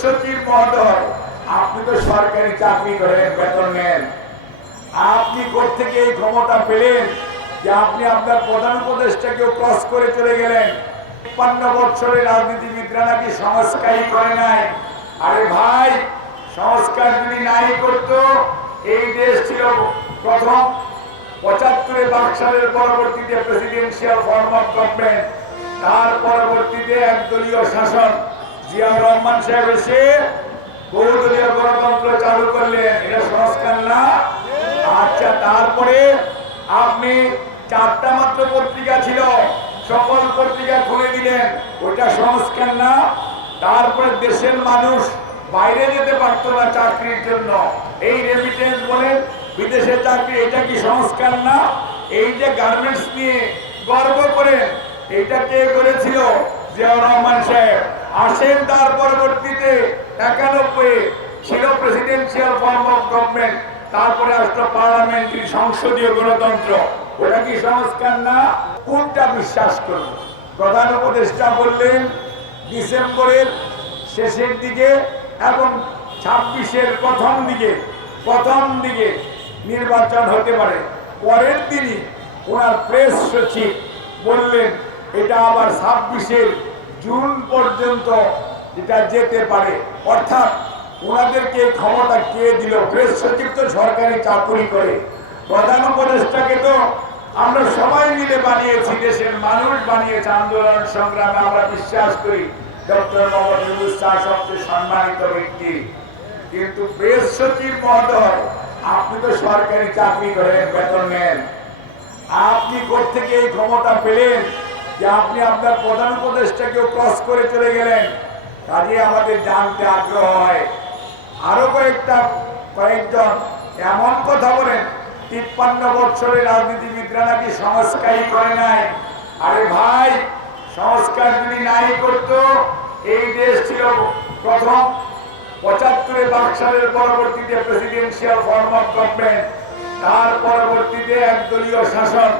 সচিব মহোদয়, আপনি তো সরকারি চাকরি করেন বেতন নেন। আপনি থেকে এই ক্ষমতা পেলেন যে আপনি আপনার প্রধান উপদেষ্টাকেও ক্রস করে চলে গেলেন? তিপ্পান্ন বছরের রাজনীতিবিদরা নাকি সংস্কারই করে নাই। আরে ভাই, সংস্কার যদি নাই করতো, এই দেশ ছিল প্রথম পঁচাত্তরে বাকশালের পরবর্তীতে প্রেসিডেন্সিয়াল ফর্ম অফ গভর্নমেন্ট তার পরবর্তীতে একদলীয় শাসন। জিয়াউর রহমান সাহেব এসে বহুদলীয় গণতন্ত্র চালু করলেন। এটা সংস্কার না। আচ্ছা তারপরে আপনি চারটা মাত্র পত্রিকা ছিল, সকল পত্রিকা খুলে দিলেন। ওইটা সংস্কার না। তারপরে দেশের মানুষ বাইরে যেতে পারতো না চাকরির জন্য। এই রেমিটেন্স বলেন, বিদেশে চাকরি, এটা কি সংস্কার না? এই যে গার্মেন্টস নিয়ে গর্ব করে এটা কে করেছিল? জিয়াউর রহমান সাহেব। আসেন তার পরবর্তীতে একানব্বই ছিল প্রেসিডেন্সিয়াল ফর্ম অফ গভর্নমেন্ট তারপরে আসলো পার্লামেন্টারি সংসদীয় গণতন্ত্র। ওটা কি সংস্কার না? কোনটা বিশ্বাস করব প্রধান উপদেষ্টা বললেন, ডিসেম্বরের শেষের দিকে এবং ছাব্বিশের প্রথম দিকে প্রথম দিকে নির্বাচন হতে পারে। পরের দিনই ওনার প্রেস সচিব বললেন, এটা আবার ছাব্বিশের জুন পর্যন্ত এটা যেতে পারে। অর্থাৎ ওনাদেরকে ক্ষমতা কে দিল? প্রেস সচিব তো সরকারি চাকরি করে। প্রধান উপদেষ্টাকে তো আমরা সবাই মিলে বানিয়েছি, দেশের মানুষ বানিয়েছে আন্দোলন সংগ্রামে। আমরা বিশ্বাস করি ডক্টর সবচেয়ে সম্মানিত ব্যক্তি। কিন্তু আপনি তো সরকারি চাকরি করেন, বেতন আপনি থেকে এই ক্ষমতা পেলেন? যে আপনি আপনার প্রধান উপদেষ্টাকেও ক্রস করে চলে গেলেন। কাজে আমাদের জানতে আগ্রহ হয়। আরও কয়েকটা, কয়েকজন এমন কথা বলেন, তিপ্পান্ন বছরের রাজনীতিবিদরা নাকি সংস্কারই করে নাই। আরে ভাই, সংস্কার যদি নাই করতো, এই দেশ ছিল প্রথম পঁচাত্তরে বাকশালের পরবর্তীতে প্রেসিডেন্সিয়াল ফর্ম অফ গভর্নমেন্ট তার পরবর্তীতে একদলীয় শাসন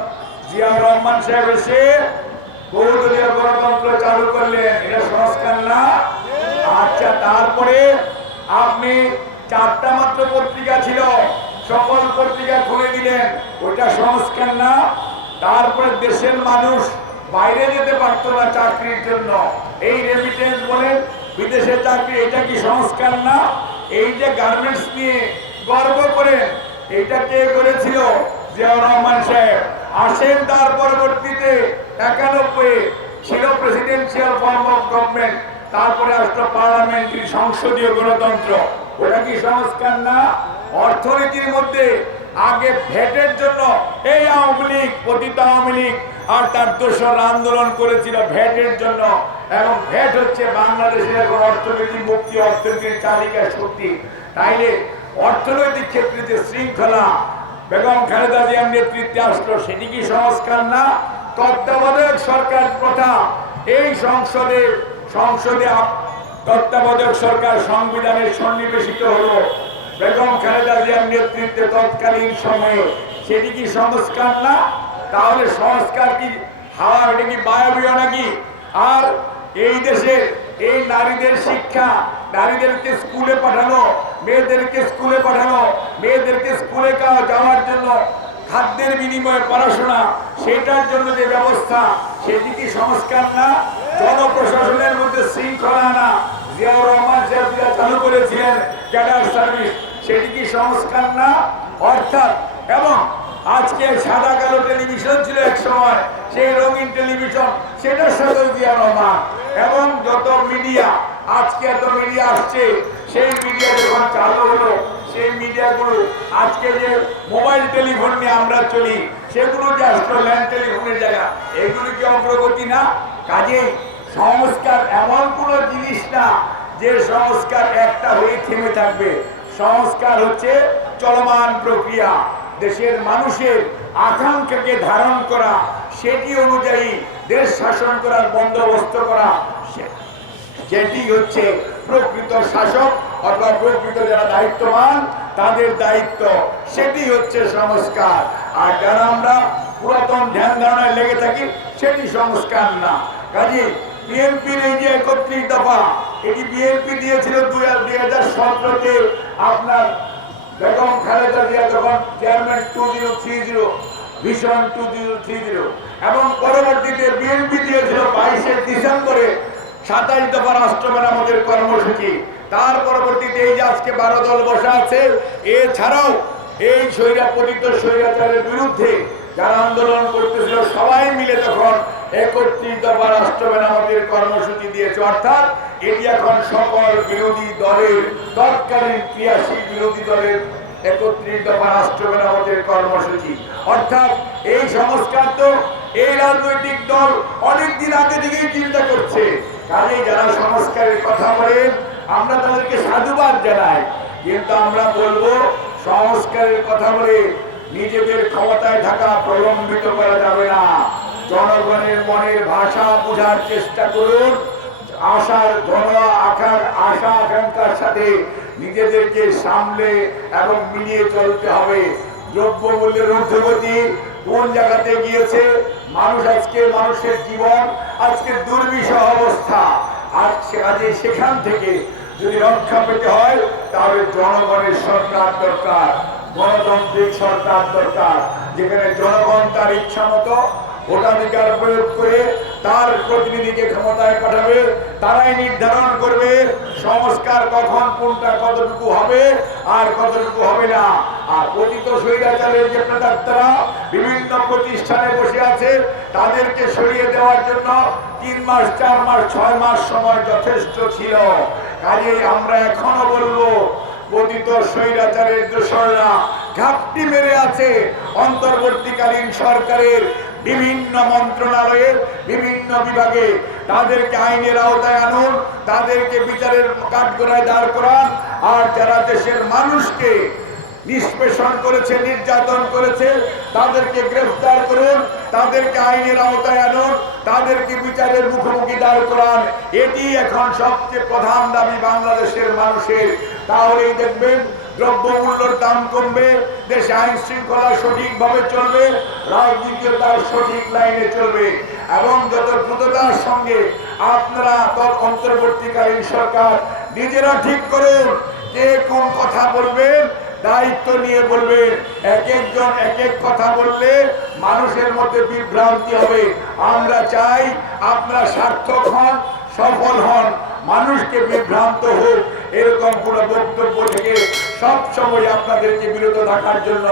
জিয়াউর রহমান সাহেব এসে বহুদলীয় গণতন্ত্র চালু করলেন এটা সংস্কার না। আচ্ছা তারপরে আপনি চারটা মাত্র পত্রিকা ছিল, সকল পত্রিকা খুলে দিলেন ওইটা সংস্কার না। তারপরে দেশের মানুষ বাইরে যেতে পারতো না চাকরির জন্য। এই রেমিটেন্স বলেন বিদেশে চাকরি, এটা কি সংস্কার না? এই যে গার্মেন্টস নিয়ে করেন এটা কে করেছিল? জিয়াউর রহমান সাহেব। আসেন তার পরবর্তীতে একানব্বই ছিল প্রেসিডেন্সিয়াল ফর্ম অফ গভর্নমেন্ট তারপরে আসলো পার্লামেন্টারি সংসদীয় গণতন্ত্র। ওটা কি সংস্কার না? অর্থনীতির মধ্যে আগে ভেটের জন্য এই আওয়ামী লীগ, পতিত আওয়ামী লীগ আর তার দোসর আন্দোলন করেছিল ভ্যাটের জন্য। এবং ভ্যাট হচ্ছে বাংলাদেশের এখন অর্থনীতি মুক্তি অর্থনীতির চালিকা শক্তি। তাইলে অর্থনৈতিক ক্ষেত্রে যে শৃঙ্খলা, বেগম খালেদা জিয়ার নেতৃত্বে আসলো, সেটি কি সংস্কার না? তত্ত্বাবধায়ক সরকার প্রথা এই সংসদে সংসদে তত্ত্বাবধায়ক সরকার সংবিধানে সন্নিবেশিত হলো। বেগম খালেদা জিয়ার নেতৃত্বে তৎকালীন সময়ে। সেটি কি সংস্কার না? তাহলে সংস্কার কি হাওয়া, এটা কি বায়বীয় নাকি? আর এই দেশে এই নারীদের শিক্ষা, নারীদেরকে স্কুলে পাঠানো, মেয়েদেরকে স্কুলে পাঠানো, মেয়েদেরকে স্কুলে যাওয়ার জন্য খাদ্যের বিনিময়ে পড়াশোনা, সেটার জন্য যে ব্যবস্থা, সেটি কি সংস্কার না? জনপ্রশাসনের মধ্যে শৃঙ্খলা সাহেব চালু করেছিলেন ক্যাডার সার্ভিস সেটি কি সংস্কার না? অর্থাৎ, এবং আজকে সাদা কালো টেলিভিশন ছিল এক সময়, সেই রঙিন টেলিভিশন সেটার সাথে জিয়াউর রহমান। এবং যত মিডিয়া, আজকে এত মিডিয়া আসছে, সেই মিডিয়া যখন চালু হলো সেই মিডিয়াগুলো আজকে যে মোবাইল টেলিফোন নিয়ে আমরা চলি, সেগুলো যে আসলো ল্যান্ড টেলিফোনের জায়গা, এগুলো কি অগ্রগতি না? কাজে সংস্কার এমন কোনো জিনিস না যে সংস্কার একটা হয়ে থেমে থাকবে। সংস্কার হচ্ছে চলমান প্রক্রিয়া। দেশের মানুষের আকাঙ্ক্ষাকে ধারণ করা, সেটি অনুযায়ী দেশ শাসন করার বন্দোবস্ত করা সেটি হচ্ছে প্রকৃত শাসক অথবা প্রকৃত যারা দায়িত্ববান, তাদের দায়িত্ব সেটি হচ্ছে সংস্কার। আর যারা আমরা পুরাতন ধ্যান ধারণায় লেগে থাকি, সেটি সংস্কার না। কাজে বিএনপির এই যে একত্রিশ দফা, এটি বিএনপি দিয়েছিল দুই হাজার সতেরোতে আপনার বেগম খালেদা জিয়া তখন chairman two zero three zero vision two zero three zero এবং পরবর্তীতে বিএনপি দিয়েছিল বাইশে ডিসেম্বরে সাতাইশ দফা রাষ্ট্র মেরামতের কর্মসূচি। তার পরবর্তীতে এই যে আজকে বারো দল বসে আছে, এছাড়াও এই স্বৈরাপতিত স্বৈরাচারের বিরুদ্ধে যারা আন্দোলন করতেছিল, সবাই মিলে তখন একত্রিশ দফা রাষ্ট্র মেরামতের কর্মসূচি দিয়েছে। অর্থাৎ এটি এখন সকল বিরোধী দলের, তৎকালীন ক্রিয়াশীল বিরোধী দলের একত্রিশ দফা রাষ্ট্র মেরামতের কর্মসূচি। অর্থাৎ এই সংস্কার তো এই রাজনৈতিক দল অনেকদিন আগে থেকেই চিন্তা করছে। কাজে যারা সংস্কারের কথা বলেন আমরা তাদেরকে সাধুবাদ জানাই। কিন্তু আমরা বলব, সংস্কারের কথা বলে নিজেদের ক্ষমতায় থাকা প্রলম্বিত করা যাবে না। জনগণের মনের ভাষা বোঝার চেষ্টা করুন। আশার ঘন আকার, আশা আকাঙ্ক্ষার সাথে নিজেদেরকে সামলে এবং মিলিয়ে চলতে হবে। দ্রব্যমূল্যের ঊর্ধ্বগতি কোন জায়গাতে গিয়েছে? মানুষ আজকে মানুষের জীবন, আজকে দুর্বিষহ অবস্থা। আর কাজে সেখান থেকে যদি রক্ষা পেতে হয়, তাহলে জনগণের সরকার দরকার। গণতান্ত্রিক সরকার দরকার। যেখানে জনগণ তার ইচ্ছা মতো ভোটাধিকার প্রয়োগ করে তার প্রতিনিধিকে ক্ষমতায় পাঠাবে, তারাই নির্ধারণ করবে সংস্কার কখন, কোনটা কতটুকু হবে আর কতটুকু হবে না। আর পতিত স্বৈরাচারের যে প্রেতাত্মারা বিভিন্ন প্রতিষ্ঠানে বসে আছে, তাদেরকে সরিয়ে দেওয়ার জন্য তিন মাস, চার মাস, ছয় মাস সময় যথেষ্ট ছিল। কাজেই আমরা এখনও বলব, পতিত স্বৈরাচারের দোসররা ঘাপটি মেরে আছে অন্তর্বর্তীকালীন সরকারের বিভিন্ন মন্ত্রণালয়ে বিভিন্ন বিভাগে। তাদেরকে আইনের আওতায় আনুন, তাদেরকে বিচারের কাঠগড়ায় দাঁড় করান, আর যারা দেশের মানুষকে নিষ্পেষণ করেছে, নির্যাতন করেছে, তাদেরকে গ্রেফতার করুন, তাদেরকে আইনের আওতায় আনুন, তাদেরকে বিচারের মুখোমুখি দাঁড় করান। এটি এখন সবচেয়ে প্রধান দাবি বাংলাদেশের মানুষের। তাহলেই দেখবেন দ্রব্যমূল্যের দাম কমবে, দেশে আইন শৃঙ্খলা সঠিকভাবে চলবে, রাজনীতিও তার সঠিক লাইনে চলবে। এবং যত দ্রুততার সঙ্গে আপনারা তৎ অন্তর্বর্তীকালীন সরকার নিজেরা ঠিক করুন কে কোন কথা বলবেন, দায়িত্ব নিয়ে বলবেন, এক একজন এক এক কথা বললে মানুষের মধ্যে বিভ্রান্তি হবে। আমরা চাই আপনারা সার্থক হন, সফল হন, মানুষকে বিভ্রান্ত হোক, এরকম কোনো বক্তব্য থেকে সবসময় আপনাদেরকে বিরত থাকার জন্য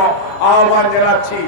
আহ্বান জানাচ্ছি।